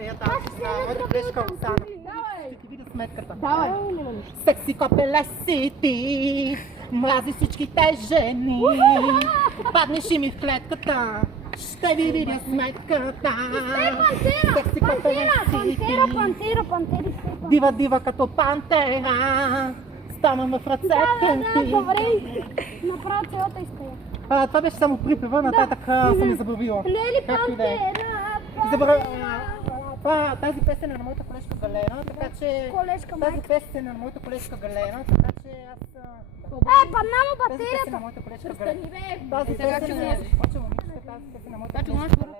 пея тази моята колежка Оксана. Ще ти видя сметката. Давай. Секси копеле си ти, мрази всичките жени. Паднеш и ми в клетката, ще ви видя сметката. Секси копеле си ти, дива, дива като пантера. Ставам в ръцете ти. Добре, направо цялата изпея. Това беше само припева, нататък съм я забравила. Не е ли Както и да е. Тази песен е на моята колежка Галена, така че... Тази песен е на моята колежка Галена, така че аз... Падна му Тази песен е на батерията. моята колежка Галена. Тази песен е... Оче, момичета, тази песен е на моята колежка Галена.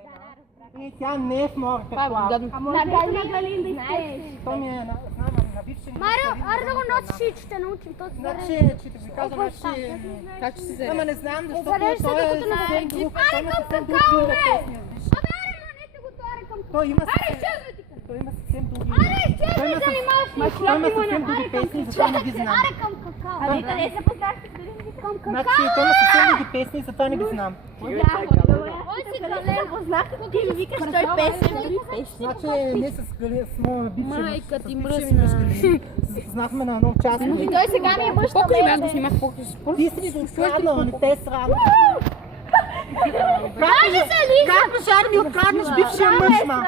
И тя не е в моя репертуар. На Галин да изпееш. То ми е, знам, на бивши... Марио, аре да го носиш и ще научим този Значи, че ви казвам, значи... Как ще се зарежда? Ама не знам, защото Зарежда той е докато не съвсем го друг, аре той има към съвсем друг какао, вид бе! песни, виж. Абе, аре, манете го то, аре към Той има Аре, съвсем... изчезвай ти! Той има съвсем други... Аре, изчезвай, занимаваш ли? Той има съвсем други песни, затова не ги знам. Аре към какао. Ами, къде се познахте? Към Значи, какао. той има съвсем други песни, затова не ги знам. Ой си Гален, познахте? Ти ми викаш той песен, други песни. Значи, ние с моя бивша... Майка ти мръсна. Се познахме на едно участие. И той сега ми е баща. Покажи ме, аз го снимах по-късно. Ти си го откраднала, не те срам. Даже се лиха! Как можа да ми откраднеш бившия мъж, ма?